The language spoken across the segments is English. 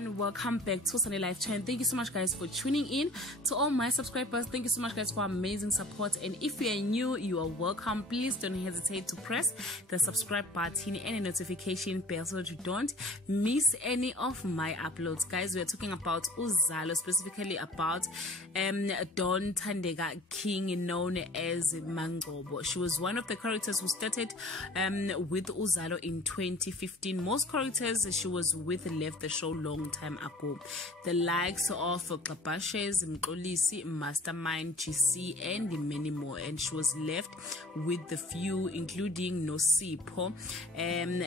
everyone, welcome back to Sunday Life Channel. Thank you so much guys for tuning in. To all my subscribers, thank you so much guys for amazing support, and if you are new, you are welcome. Please don't hesitate to press the subscribe button and a notification bell so that you don't miss any of my uploads. Guys, we are talking about Uzalo, specifically about Thandeka King, known as MaNgcobo. She was one of the characters who started with Uzalo in 2015. Most characters she was with left the show long time ago. The likes of Kabashes, Mxolisi, Mastermind, GC, and many more. And she was left with the few, including Nosipho.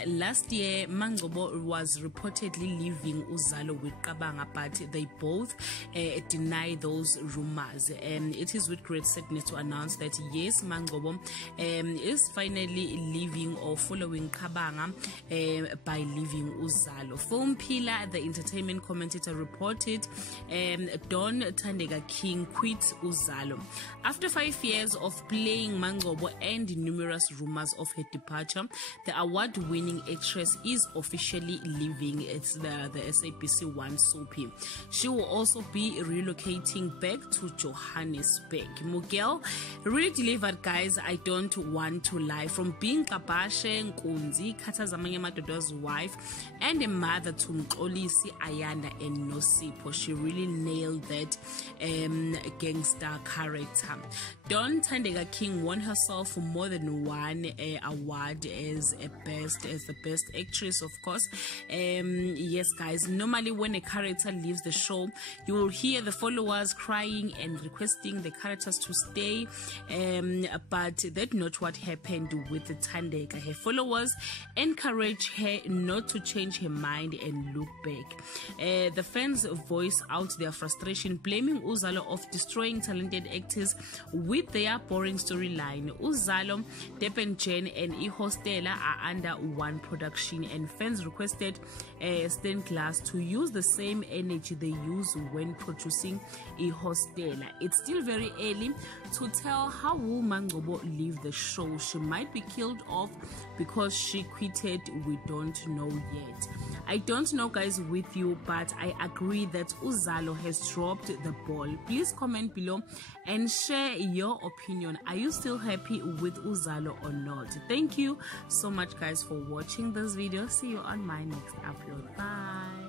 Last year, MaNgcobo was reportedly leaving Uzalo with Kabanga, but they both deny those rumors. It is with great sadness to announce that yes, MaNgcobo is finally leaving or following Kabanga by leaving Uzalo. Film Pillar, the entertainment commentator, reported Thandeka King quit Uzalo. After 5 years of playing MaNgcobo and numerous rumors of her departure, the award-winning actress is officially leaving the SABC 1 soapy. She will also be relocating back to Johannesburg. Mugel really delivered, guys. I don't want to lie. From being Kabashe, Nkunzi, Katazamanya Madodo's wife, and a mother to Mxolisi, Ayanda, and Nosipho, she really nailed that gangster character. Thandeka King won herself more than one award as the best actress, of course. Yes, guys, normally when a character leaves the show, you will hear the followers crying and requesting the characters to stay, but that's not what happened with Thandeka. Her followers encouraged her not to change her mind and look back. The fans voice out their frustration, blaming Uzalo of destroying talented actors with their boring storyline. Uzalo, Depen Jen, and Ihostela are under one production, and fans requested Stained Glass to use the same energy they use when producing Ihostela. It's still very early to tell how will MaNgcobo leave the show. She might be killed off because she quitted. We don't know yet. I don't know, guys, with you, but I agree that Uzalo has dropped the ball. Please comment below and share your opinion. Are you still happy with Uzalo or not? Thank you so much, guys, for watching this video. See you on my next upload. Bye.